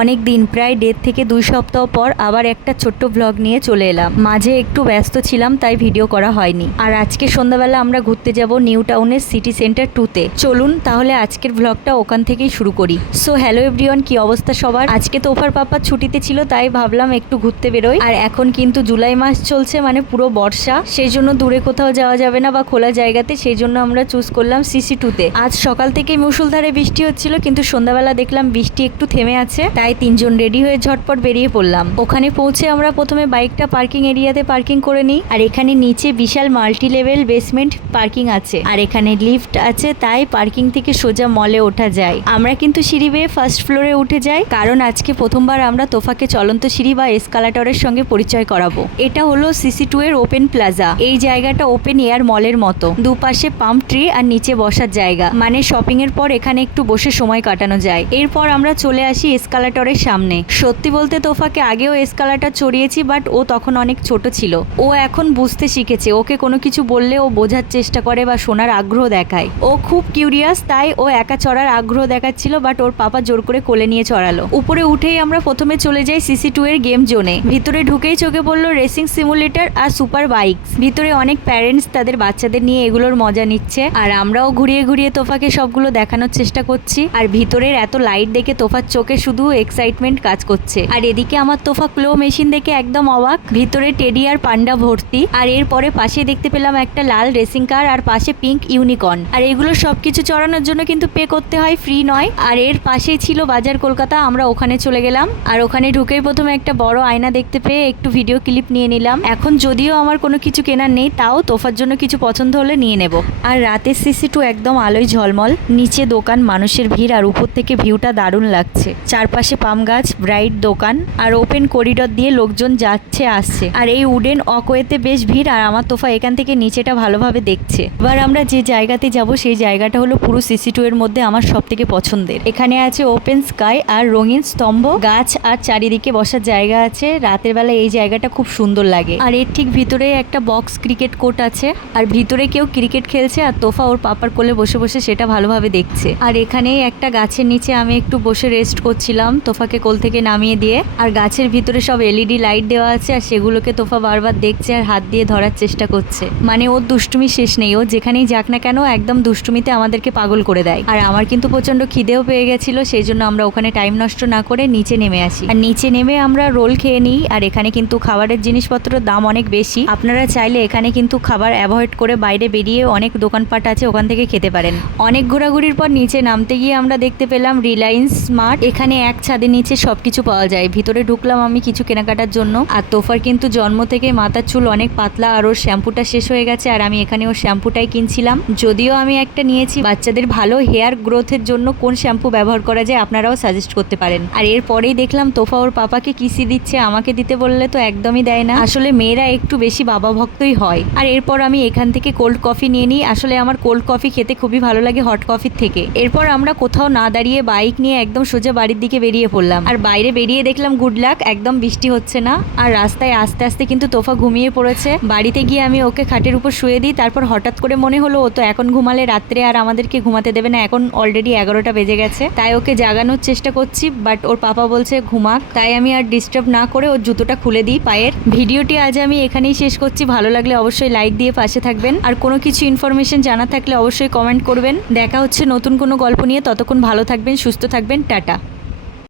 অনেক দিন প্রায় 1.5 থেকে 2 সপ্তাহ পর আবার একটা ছোট্ট ব্লগ নিয়ে চলে এলাম। মাঝে একটু ব্যস্ত ছিলাম তাই ভিডিও করা হয়নি। আর আজকে সন্ধ্যাবেলা আমরা ঘুরতে যাব নিউ টাউনের সিটি সেন্টার 2-তে। চলুন তাহলে আজকের ব্লগটা ওখান থেকেই শুরু করি। সো হ্যালো এভরিওয়ান, কি অবস্থা সবার? আজকে তোফার পাপা ছুটিতে ছিল তাই ভাবলাম একটু ঘুরতে বেরোই। আর এখন কিন্তু জুলাই মাস চলছে, মানে পুরো বর্ষা, সেই জন্য দূরে কোথাও যাওয়া যাবে না বা খোলা জায়গাতে, সেই জন্য আমরা চুজ করলাম সিসি 2-তে। আজ সকাল থেকে মুষলধারে বৃষ্টি হচ্ছিল, কিন্তু সন্ধ্যাবেলা দেখলাম বৃষ্টি একটু থেমে আছে, তাই তিনজন রেডি হয়ে ঝটপট বেরিয়ে পড়লাম। ওখানে পৌঁছে আমরা প্রথমে বাইকটা পার্কিং এরিয়াতে পার্কিং করে নিই। আর এখানে নিচে বিশাল মাল্টি লেভেল বেসমেন্ট পার্কিং আছে, আর এখানে লিফট আছে, তাই পার্কিং থেকে সোজা মলে ওঠা যায়। আমরা কিন্তু সিঁড়ি বেয়ে ফার্স্ট ফ্লোরে উঠে যাই, কারণ আজকে প্রথমবার আমরা তোফাকে চলন্ত সিঁড়ি বা এসকালেটরের সঙ্গে পরিচয় করাবো। এটা হলো সিসি 2 এর ওপেন প্লাজা। এই জায়গাটা ওপেন এয়ার মলের মতো, দুপাশে পাম ট্রি আর নিচে বসার জায়গা, মানে শপিং এর পর এখানে একটু বসে সময় কাটানো যায়। এরপর আমরা চলে আসি এসকালেটরের সামনে। সত্যি বলতে তোফাকে আগেও এসকালেটর চড়িয়েছি, বাট ও তখন অনেক ছোট ছিল। ও এখন বুঝতে শিখেছে, ওকে কোনো কিছু বললে ও বোঝার চেষ্টা করে বা শোনার আগ্রহ দেখায়। ও খুব কিউরিয়াস, তাই ও একা চড়ার আগ্রহ দেখাচ্ছিল, বাট ওর পাপা জোর করে কোলে নিয়ে চড়ালো। উপরে উঠেই আমরা প্রথমে চলে যাই সিসি 2 এর গেম জোনে। ভিতরে ঢুকেই চোখে পড়লো রেসিং সিমুলেটর আর সুপার বাইকস। ভিতরে অনেক প্যারেন্টস তাদের বাচ্চাদের নিয়ে এগুলোর মজা নিচ্ছে, আর আমরাও ঘুরিয়ে ঘুরিয়ে তোফাকে সবগুলো দেখানোর চেষ্টা করছি। আর ভিতরের এত লাইট দেখে তোফার চোখে শুধু এক্সাইটমেন্ট কাজ করছে। আর এদিকে আমার তোফা ক্লো মেশিন দেখে একদম অবাক। ভিতরে টেডি আর পান্ডা ভর্তি। আর এরপরে পাশে দেখতে পেলাম একটা লাল রেসিং কার, আর পাশে পিঙ্ক ইউনিকর্ন। আর এগুলো সবকিছু চড়ানোর জন্য কিন্তু পে করতে হয়, ফ্রি নয়। আর এর পাশেই ছিল বাজার কলকাতা, আমরা ওখানে চলে গেলাম। আর ওখানে ঢুকেই প্রথমে একটা বড় আয়না দেখতে পেয়ে একটু ভিডিও ক্লিপ নিয়ে নিলাম। এখন যদিও আমার কোনো কিছু কেনার নেই, তাও তোফার জন্য কিছু পছন্দ হলে নিয়ে নেব। আর রাতের সিসি 2 একদম আলোয় ঝলমল, নিচে দোকান, মানুষের ভিড়, আর উপর থেকে ভিউটা দারুণ লাগছে। চারপাশে পাম গাছ, ব্রাইট দোকান, আর ওপেন করিডর দিয়ে লোকজন যাচ্ছে আসছে। আর এই উডেন ওয়াকওয়েতে বেশ ভিড়, আর আমার তোফা এখান থেকে নিচেটা ভালোভাবে দেখছে। এবার আমরা যে জায়গাতে যাব সেই জায়গাটা হলো পুরো সিসি 2 এর মধ্যে আমার সব থেকে পছন্দের। এখানে আছে ওপেন স্কাই আর রঙিন স্তম্ভ, গাছ, আর চারিদিকে বসার জায়গা আছে। রাতের বেলা এই জায়গাটা খুব সুন্দর লাগে। আর এর ঠিক ভিতরে একটা বক্স ক্রিকেট কোর্ট আছে, আর ভিতরে কেউ ক্রিকেট খেলছে, আর তোফা ওর পাপার কোলে বসে বসে সেটা ভালোভাবে দেখছে। আর এখানেই একটা গাছের নিচে আমি একটু বসে রেস্ট করছিলাম, তোফাকে কোল থেকে নামিয়ে দিয়ে। আর গাছের ভিতরে সব এলইডি লাইট দেওয়া আছে, আর সেগুলোকে তোফা বারবার দেখছে আর হাত দিয়ে ধরার চেষ্টা করছে। মানে ওর দুষ্টুমি শেষ নেই, ও যেখানেই যাক না কেন একদম দুষ্টুমিতে আমাদেরকে পাগল করে দেয়। আর আমার কিন্তু প্রচন্ড খিদেও পেয়ে গেছিল, সেই জন্য আমরা ওখানে টাইম নষ্ট না করে নিচে নেমে আসি। আর নিচে নেমে আমরা রোল খেয়ে নিই। আর এখানে কিন্তু খাবারের জিনিসপত্রের দাম অনেক বেশি, আপনারা চাইলে এখানে কিন্তু খাবার অ্যাভয়েড করে বাইরে বেরিয়ে অনেক দোকানপাট আছে, ওখান থেকে খেতে পারেন। অনেক ঘোরাঘুরির পর নিচে নামতে গিয়ে আমরা দেখতে পেলাম রিলায়েন্স স্মার্ট। এখানে এক ছাদের নিচে সবকিছু পাওয়া যায়। ভিতরে ঢুকলাম আমি কিছু কেনাকাটার জন্য। আর তোফার কিন্তু জন্ম থেকে মাথার চুল অনেক পাতলা, আর ওর শ্যাম্পুটা শেষ হয়ে গেছে, আর আমি এখানে ওর শ্যাম্পুটাই কিনছিলাম। যদিও আমি একটা নিয়েছি, বাচ্চাদের ভালো হেয়ার গ্রোথের জন্য কোন শ্যাম্পু ব্যবহার করা যায় আপনারাও সাজেস্ট করতে পারেন। আর এরপরেই দেখলাম তোফা ওর পাপাকে কিসি দিচ্ছে, আমাকে দিতে বললে তো একদমই দেয় না। আসলে মেয়েরা একটু বেশি বাবা ভক্তই হয়। আর এরপর আমি এখান থেকে কোল্ড কফি নিয়ে নিই। আসলে আমার কোল্ড কফি খেতে খুবই ভালো লাগে হট কফির থেকে। এরপর আমরা কোথাও না দাঁড়িয়ে বাইক নিয়ে একদম সোজা বাড়ির দিকে বেরিয়ে পড়লাম। আর বাইরে বেরিয়ে দেখলাম গুড লাক, একদম বৃষ্টি হচ্ছে না। আর রাস্তায় আস্তে আস্তে কিন্তু তোফা ঘুমিয়ে পড়েছে। বাড়িতে গিয়ে আমি ওকে খাটের উপর শুয়ে দিই। তারপর হঠাৎ করে মনে হলো ও তো এখন ঘুমালে রাত্রে আর আমাদেরকে ঘুমাতে দেবে না, এখন অলরেডি 11টা বেজে গেছে। তাই ওকে জাগানোর চেষ্টা করছি, বাট ওর পাপা বলছে ঘুমাক, তাই আমি আর ডিস্টার্ব না করে ওর জুতোটা খুলে দিই পায়ের। ভিডিওটি আজ আমি এখানেই শেষ করছি। ভালো লাগলে অবশ্যই লাইক দিয়ে পাশে থাকবেন, আর কোনো কিছু ইনফরমেশন জানা থাকলে অবশ্যই কমেন্ট করবেন। দেখা হচ্ছে নতুন কোনো গল্প নিয়ে, ততক্ষণ ভালো থাকবেন, সুস্থ থাকবেন, টাটা।